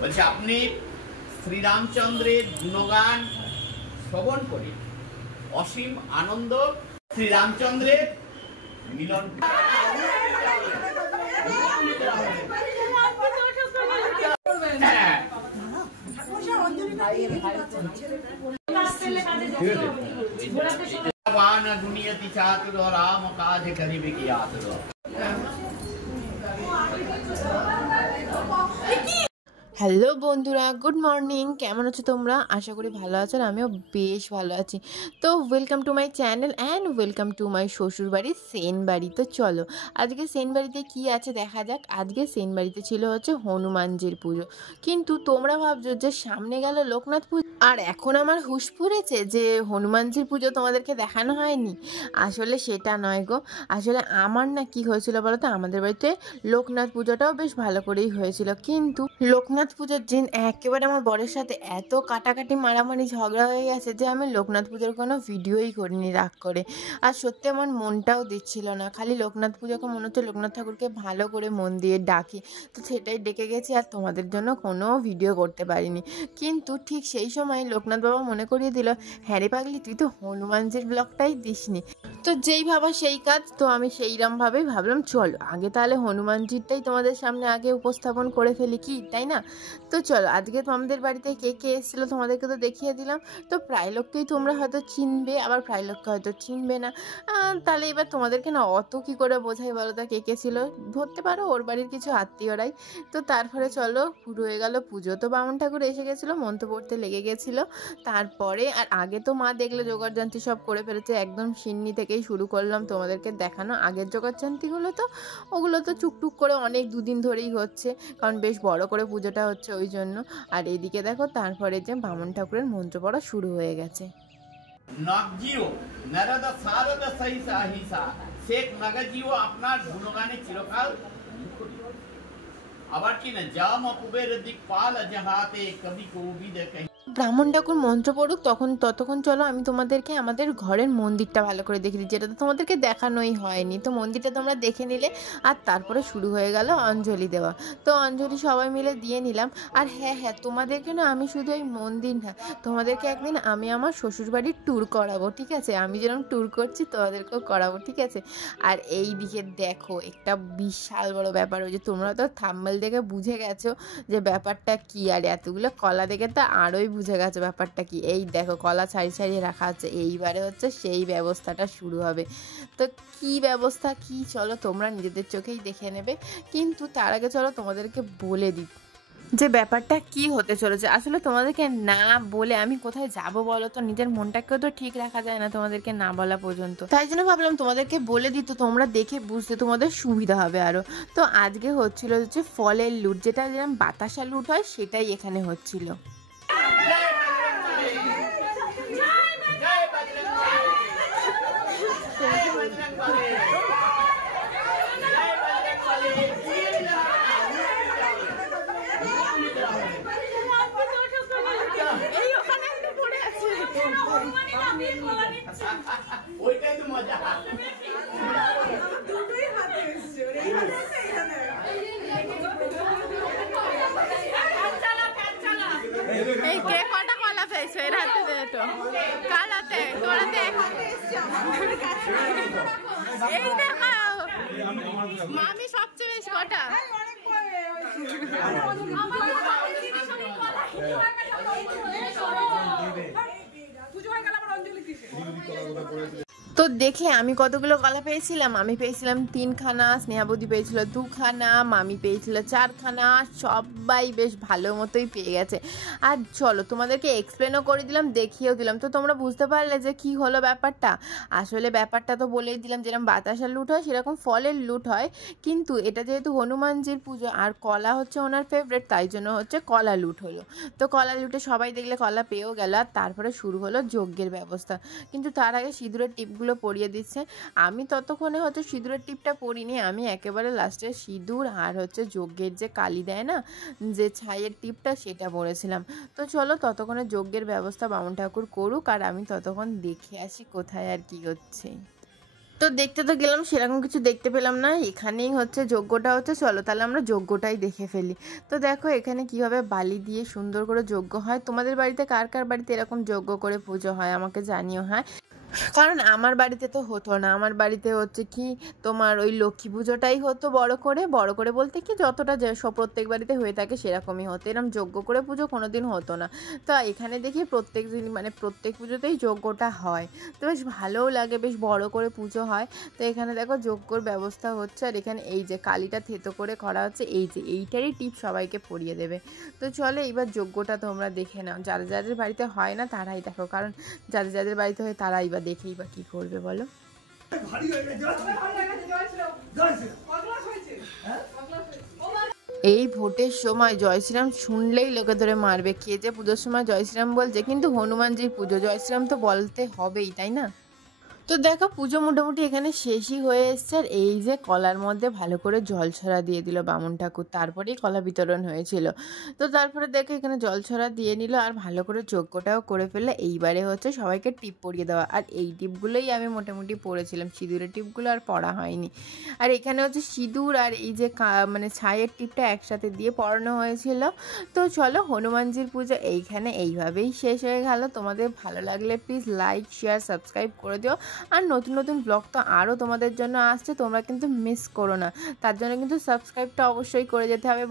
বলছে আপনি শ্রীরামচন্দ্রের গুণগান শ্রবণ করে অসীম আনন্দ শ্রীরামচন্দ্রের মিলন। দুনিয়াতি চাতুর রাম কাজ করিবে কি আতুর। হ্যালো বন্ধুরা, গুড মর্নিং। কেমন আছো তোমরা? আশা করি ভালো আছো, আর আমিও বেশ ভালো আছি। তো welcome to my channel and welcome to my শ্বশুরবাড়ি সেনবাড়ি। তো চলো আজকে সেনবাড়িতে কি আছে দেখা যাক। আজকে সেনবাড়িতে ছিল হচ্ছে হনুমানজির পুজো, কিন্তু তোমরা ভাবছো যে সামনে গেল লোকনাথ পুজো আর এখন আমার হুঁশ ফুরেছে যে হনুমানজির পুজো তোমাদেরকে দেখানো হয়নি। আসলে সেটা নয় গো, আসলে আমার না কি হয়েছিল বলো তো, আমাদের বাড়িতে লোকনাথ পুজোটাও বেশ ভালো করেই হয়েছিল, কিন্তু লোকনাথ পুজোর দিন একেবারে আমার বরের সাথে এত কাটাকাটি মারামারি ঝগড়া হয়ে গেছে যে আমি লোকনাথ পুজোর কোনো ভিডিওই করিনি রাগ করে। আর সত্যি আমার মনটাও দিচ্ছিল না, খালি লোকনাথ পুজোকে মনে হচ্ছে লোকনাথ ঠাকুরকে ভালো করে মন দিয়ে ডাকি, তো সেটাই ডেকে গেছি আর তোমাদের জন্য কোনো ভিডিও করতে পারিনি। কিন্তু ঠিক সেই সময় লোকনাথ বাবা মনে করিয়ে দিল, হ্যাঁ রে পাগলি তুই তো হনুমানজির ব্লগটাই দিসনি। তো যেই ভাবা সেই কাজ, তো আমি সেইরকমভাবেই ভাবলাম চলো আগে তাহলে হনুমানজিরটাই তোমাদের সামনে আগে উপস্থাপন করে ফেলি, কি তাই না? তো চলো আজকে তোমাদের বাড়িতে কে কে এসেছিলো তোমাদেরকে তো দেখিয়ে দিলাম। তো প্রায় লোককেই তোমরা হয়তো চিনবে, আবার প্রায় লোককে হয়তো চিনবে না। তাহলে এবার তোমাদেরকে না অত কি করে বোঝাই বলো তো কে কে ছিল। ধরতে পারো ওর বাড়ির কিছু আত্মীয়রাই। তো তারপরে চলো শুরু হয়ে গেল পুজো। তো বামুন ঠাকুর এসে গেছিলো, মন্ত্র পড়তে লেগে গেছিলো। তারপরে আর আগে তো মা দেখলে জোগাড়যন্ত্রী সব করে ফেলেছে, একদম সিন্নি থেকেই শুরু করলাম তোমাদেরকে দেখানো। আগের জোগাড়যন্ত্রীগুলো তো ওগুলো তো টুকটুক করে অনেক দুদিন ধরেই হচ্ছে, কারণ বেশ বড় করে পুজোটা হচ্ছে ওই জন্য। আর এইদিকে দেখো তারপরে যে বামুন ঠাকুরের মন্ত্র পড়া শুরু হয়ে গেছে। নগজিও নরদ সারদ সহিসা হিসা শেখ নগজিও আপনার গুণগানে চিরকাল। আবার কি না জাম কুবের দিকপাল জাহাতে কবি কবি দেখে। ব্রাহ্মণ ঠাকুর মন্ত্র পড়ুক ততক্ষণ চলো আমি তোমাদেরকে আমাদের ঘরের মন্দিরটা ভালো করে দেখে দিই, যেটা তো তোমাদেরকে দেখানোই হয়নি। তো মন্দিরটা তোমরা দেখে নিলে, আর তারপরে শুরু হয়ে গেল অঞ্জলি দেওয়া। তো অঞ্জলি সবাই মিলে দিয়ে নিলাম। আর হ্যাঁ তোমাদেরকে না আমি শুধু এই মন্দির না, তোমাদেরকে একদিন আমি আমার শ্বশুরবাড়ির ট্যুর করাবো, ঠিক আছে? আমি যেরকম ট্যুর করছি তোমাদেরকেও করাবো, ঠিক আছে? আর এই দিকে দেখো একটা বিশাল বড় ব্যাপার হয়েছে, তোমরা তো থাম্বনেল দেখে বুঝে গেছো যে ব্যাপারটা কি। আর এতগুলো কলা দেখে তো আরোই বুঝে গেছে ব্যাপারটা কি। এই দেখো কলা সারি সারিয়ে রাখা আছে, এইবারে হচ্ছে সেই ব্যবস্থাটা শুরু হবে। তো কি ব্যবস্থা কি চলো তোমরা নিজেদের চোখেই দেখে নেবে, কিন্তু তার আগে চলো তোমাদেরকে বলে দিই যে ব্যাপারটা কি হতে চলেছে। আসলে তোমাদেরকে না বলে আমি কোথায় যাব বলো তো, নিজের মনটাকেও তো ঠিক রাখা যায় না তোমাদেরকে না বলা পর্যন্ত। তাই জন্য ভাবলাম তোমাদেরকে বলে দিই, তো তোমরা দেখে বুঝতে তোমাদের সুবিধা হবে আরো। তো আজকে হচ্ছিল হচ্ছে ফলের লুট, যেটা যেরকম বাতাসা লুট হয় সেটাই এখানে হচ্ছিল। ওইটাই তো মজা। এই কে কটা কলা পেয়েছো এর হাতে দে তো, কাল হাতে তোরা দেখ। এই দেখাও মামি সবচেয়ে বেশি কটা। তো দেখে আমি কতগুলো কলা পেয়েছিলাম, আমি পেয়েছিলাম 3খানা, স্নেহাবতী পেয়েছিল 2খানা, মামি পেয়েছিল 4খানা, সবাই বেশ ভালো মতোই পেয়ে গেছে। আর চলো তোমাদেরকে এক্সপ্লেনও করে দিলাম, দেখিয়েও দিলাম, তো তোমরা বুঝতে পারলে যে কি হলো ব্যাপারটা। আসলে ব্যাপারটা তো বলেই দিলাম, যেরকম বাতাসার লুট হয় সেরকম ফলের লুট হয়, কিন্তু এটা যেহেতু হনুমানজির পুজো আর কলা হচ্ছে ওনার ফেভারিট, তাই জন্য হচ্ছে কলা লুট হলো। তো কলা লুটে সবাই দেখলে কলা পেয়েও গেল, আর তারপরে শুরু হলো যজ্ঞের ব্যবস্থা। কিন্তু তার আগে সিঁদুরের টিপগুলো পরিয়ে দিচ্ছে। আমি ততক্ষণে হয়তো সিঁদুরের টিপটা পরিনি, আমি একেবারে লাস্টে সিঁদুর আর হচ্ছে যজ্ঞের যে কালি দেয় না, যে ছাইয়ের টিপটা, সেটা পরেছিলাম। তো চলো ততক্ষণে যজ্ঞের ব্যবস্থা বামুন ঠাকুর করুক, আর আমি ততক্ষণ দেখে আসি কোথায় আর কি হচ্ছে। তো দেখতে তো গেলাম, সেরকম কিছু দেখতে পেলাম না। এখানেই হচ্ছে যজ্ঞটা হচ্ছে, চলো তাহলে আমরা যজ্ঞটাই দেখে ফেলি। তো দেখো এখানে কীভাবে বালি দিয়ে সুন্দর করে যজ্ঞ হয়। তোমাদের বাড়িতে কার কার বাড়িতে এরকম যজ্ঞ করে পুজো হয় আমাকে জানিও। হ্যাঁ, কারণ আমার বাড়িতে তো হতো না। আমার বাড়িতে হচ্ছে কি তোমার ওই লক্ষ্মী পুজোটাই হতো বড় করে বলতে কি যতটা যে সব প্রত্যেক বাড়িতে হয়ে থাকে সেরকমই হতো, এরকম যজ্ঞ করে পুজো কোনো দিন হতো না। তো এখানে দেখি প্রত্যেক দিন মানে প্রত্যেক পুজোতেই যজ্ঞটা হয়, তো বেশ ভালোও লাগে, বেশ বড় করে পুজো হয়। তো এখানে দেখো যজ্ঞর ব্যবস্থা হচ্ছে, আর এখানে এই যে কালিটা থেতো করে করা হচ্ছে, এই যে এইটারই টিপ সবাইকে পরিয়ে দেবে। তো চলো এইবার যজ্ঞটা তোমরা দেখে নাও, যাদের যাদের বাড়িতে হয় না তারাই দেখো, কারণ যাদের যাদের বাড়িতে হয় তারাই বা দেখেই বা কী করবে বলো। এই ভোটের সময় জয় শ্রীরাম শুনলেই লোকে ধরে মারবে, কে যে পুজোর সময় জয় শ্রীরাম বলছে, কিন্তু হনুমানজির পুজো, জয় শ্রীরাম তো বলতে হবেই, তাই না? তো দেখো পুজো মোটামুটি এখানে শেষই হয়ে এসছে, আর এই যে কলার মধ্যে ভালো করে জল ছড়া দিয়ে দিল বামুন ঠাকুর, তারপরেই কলা বিতরণ হয়েছিল। তো তারপরে দেখো এখানে জল ছড়া দিয়ে নিল, আর ভালো করে যজ্ঞটাও করে ফেললে। এইবারে হচ্ছে সবাইকে টিপ পরিয়ে দেওয়া, আর এই টিপগুলোই আমি মোটামুটি পরেছিলাম, সিঁদুরের টিপগুলো আর পরা হয়নি। আর এখানে হচ্ছে সিঁদুর আর এই যে মানে ছাইয়ের টিপটা একসাথে দিয়ে পরানো হয়েছিল। তো চলো হনুমানজির পুজো এইখানে এইভাবেই শেষ হয়ে গেল। তোমাদের ভালো লাগলে প্লিজ লাইক শেয়ার সাবস্ক্রাইব করে দিও, আর নতুন নতুন ব্লগ তো আরও তোমাদের জন্য আসছে, তোমরা কিন্তু মিস করো না। তার জন্য কিন্তু সাবস্ক্রাইবটা অবশ্যই করে যেতে হবে।